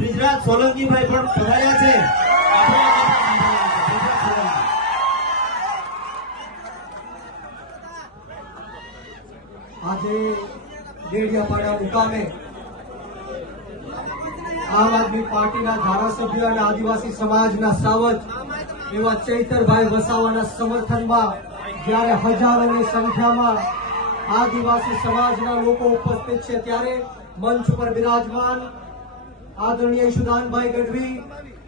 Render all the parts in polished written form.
બ્રિજરાજ સોલંકીભાઈ પણ પધાર્યા છે. આજે ડેડિયાપાડા મુકામે આમ આદમી પાર્ટીના ધારાસભ્ય અને આદિવાસી સમાજના સાવજ એવા ચૈતરભાઈ વસાવાના સમર્થનમાં જ્યારે હજારોની સંખ્યામાં આદિવાસી સમાજના લોકો ઉપસ્થિત છે ત્યારે મંચ પર બિરાજમાન આદરણીય ઈશુદાનભાઈ ગઢવી,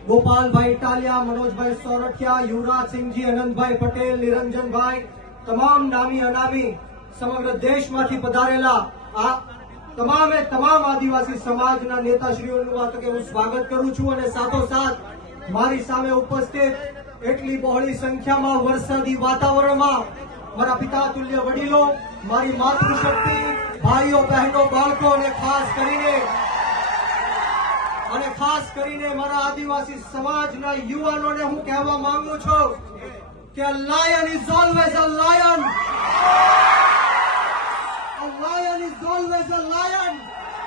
ગોપાલભાઈ ઇટાલિયા, મનોજભાઈ સોરઠિયા, યુવરાજસિંહજી, અનંતભાઈ પટેલ, નિરંજનભાઈ, તમામ નામી અનામી સમગ્ર દેશમાંથી પધારેલા આ તમામે તમામ આદિવાસી સમાજના નેતાશ્રીઓનું આ તકે હું સ્વાગત કરું છું અને સાથોસાથ મારી સામે ઉપસ્થિત એટલી બહોળી સંખ્યામાં વરસાદી વાતાવરણમાં મારા પિતા તુલ્ય વડીલો, મારી માતૃશક્તિ, ભાઈઓ બહેનો બાળકો અને ખાસ કરીને મારા આદિવાસી સમાજના યુવાનોને હું કહેવા માંગુ છું કે a lion is always a lion. A lion is always a lion.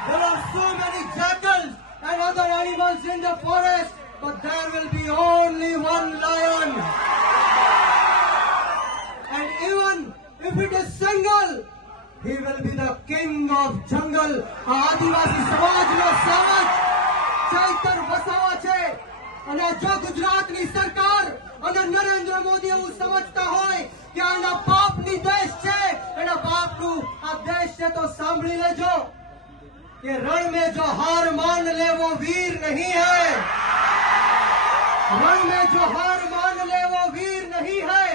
There are so many jackals and other animals in the forest, but there will be only one lion. And even if it is single, he will be the king of jungle. આદિવાસી સમાજનો સાવજ ચૈતર વસાવા છે અને જો ગુજરાતની સરકાર અને નરેન્દ્ર મોદી એવું સમજતા હોય કે આના બાપની દેશ છે, એના બાપનું આ દેશ છે, તો સાંભળી લેજો કે રણ में जो हार मान ले वो वीर नहीं है. रण में जो हार मान ले वो वीर नहीं है.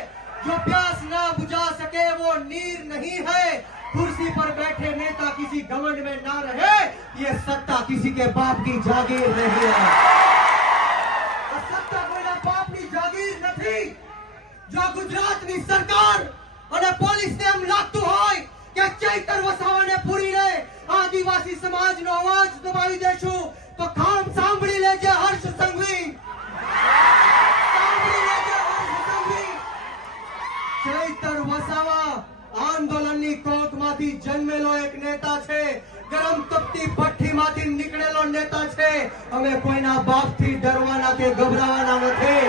जो प्यास ना बुझा सके वो नीर नहीं है. कुर्सी पर बैठे नेता किसी घमंड में ना रहे, ये सत्ता किसी के बाप की जागीर नहीं है. सत्ता कोईना बापनी जागीर નથી. જો ગુજરાતની સરકાર અને પોલીસને એમ લાગતું હોય કે ચૈતર વસાવાને પૂરીને આદિવાસી સમાજનો અવાજ દબાવી દેશું, તો કામ સાંભળી લેજે હર્ષ સંઘવી. સાંભળી લેજે હર્ષ સંઘવી. ચૈતર વસાવા આંદોલનની કોકમાંથી જન્મેલો એક નેતા છે, ગરમ તપતી ભઠ્ઠીમાંથી નીકળેલો નેતા છે. અમે કોઈના બાપથી ડરવાના કે ગભરાવાના નથી.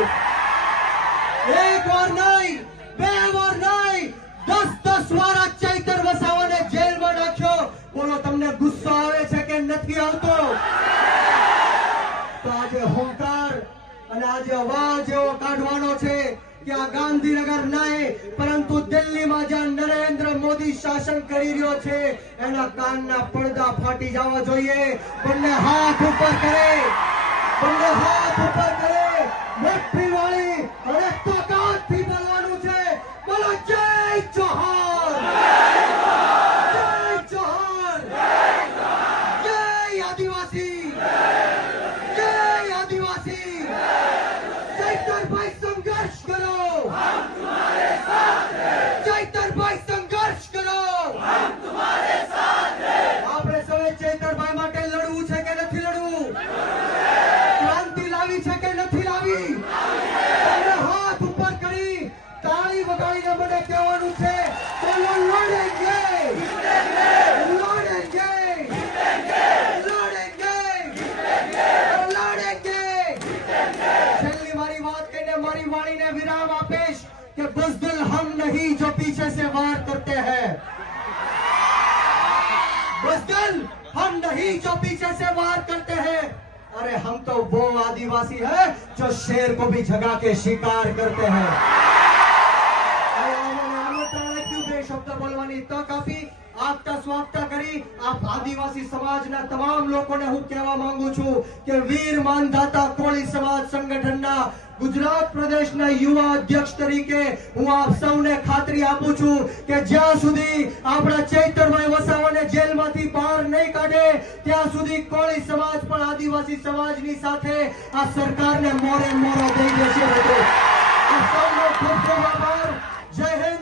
એક વાર નહીં, બે વાર નહીં, 10 વાર આ ચૈતર વસાવાને જેલમાં નાખ્યો. બોલો તમને ગુસ્સો આવે છે કે નથી આવતો? તો આજે હુંકાર અને આજે અવાજ એવો કાઢવાનો છે કે આ ગાંધીનગર નહીં પરંતુ દિલ્હીમાં જ્યાં નરેન્દ્ર મોદી શાસન કરી રહ્યો છે એના કાનના પડદા ફાટી જવા જોઈએ. બંને હાથ ઉપર કરે, બંને હાથ ઉપર કરે, મુઠ્ઠી વાળી અને તાકાતથી બોલવાનું છે. બોલો જય જોહાર, જય જોહાર, જય આદિવાસી, જય આદિવાસી. ચૈતરભાઈ સંઘર્ષ કરો, हम तुम्हारे साथ हैं. ચૈતરભાઈ સંઘર્ષ કરો, हम तुम्हारे साथ हैं. આપણે સૌએ ચૈતરભાઈ માટે લડવું છે કે નથી લડવું? ક્રાંતિ લાવી છે કે નથી લાવી? તમને હાથ ઉપર કરી તાળી વગાડીને મને કહેવાનું છે, બોલો લડેંગે, લડેંગે, લડેંગે, લડેંગે. છેલ્લી મારી વાત કહીને મારી વાણીને વિરામ આપીશ कि बुज़दिल हम नहीं जो पीछे से वार करते हैं. बुज़दिल हम नहीं जो पीछे से वार करते हैं. अरे हम तो वो आदिवासी है जो शेर को भी जगा के शिकार करते हैं. શબ્દ બોલવાની તક આપી, આગતા સ્વાગતા કરી આ આદિવાસી સમાજના તમામ લોકોને હું કહેવા માંગુ છું કે વીર માનધાતા કોળી સમાજ સંગઠનના ગુજરાત પ્રદેશના યુવા અધ્યક્ષ તરીકે હું આપ સૌને ખાતરી આપું છું કે જ્યાં સુધી આપણા ચૈતરભાઈ વસાવાને જેલમાંથી બહાર નહીં કાઢે ત્યાં સુધી કોળી સમાજ પણ આદિવાસી સમાજની સાથે આ સરકારને મોરે મોરો દઈ દેશે. આપ સૌનો ખૂબ ખૂબ આભાર. જય હિન્દ.